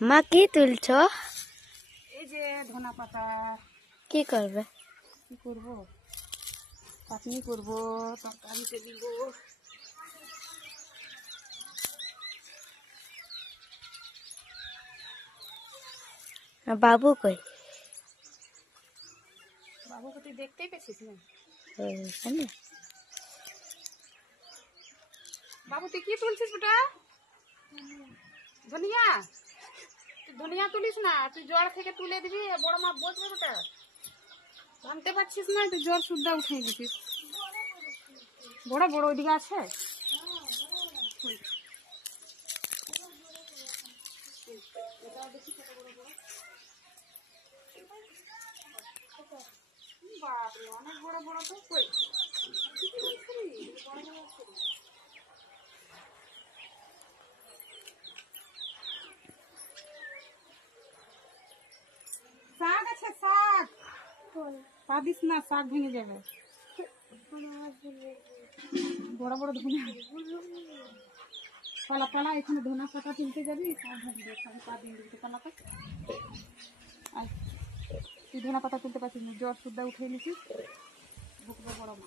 মা কি তুলছো? এই যে ধনা পাতা। কি করবে? কি করব? চাটনি করব, তরকারিতে দিব। বাবু কই? বাবুকে তুই দেখতেই পেয়েছিস না? ওইখানে। বাবু তুই কি তুলছিস বেটা? ধনিয়া? তুই ধনিয়া তুলিস না, তুই জল থেকে তুলে দিবি, বড় মা বসবে বেটা। জানতে পারছিস না, তুই জ্বর সুদ্ধা উঠিয়ে দিছিস। বড় বড় ওইদিকে আছে। বাপরে, অনেক বড় বড় তো। কই শাক আছে, শাক। পা দিস না, শাক ভেঙে যাবে। বড় বড় ধনিয়া পালা পালা, এখানে ধনা পাতা তুলতে যাবি, শাক ভাঙবে, পা দিয়ে দিবি পালাটা। আয়, তুই ধনা পাতা তুলতে পারছিস না, জ্বর সুদ্ধা উঠে নিছিস। ভুকবো বড় মা।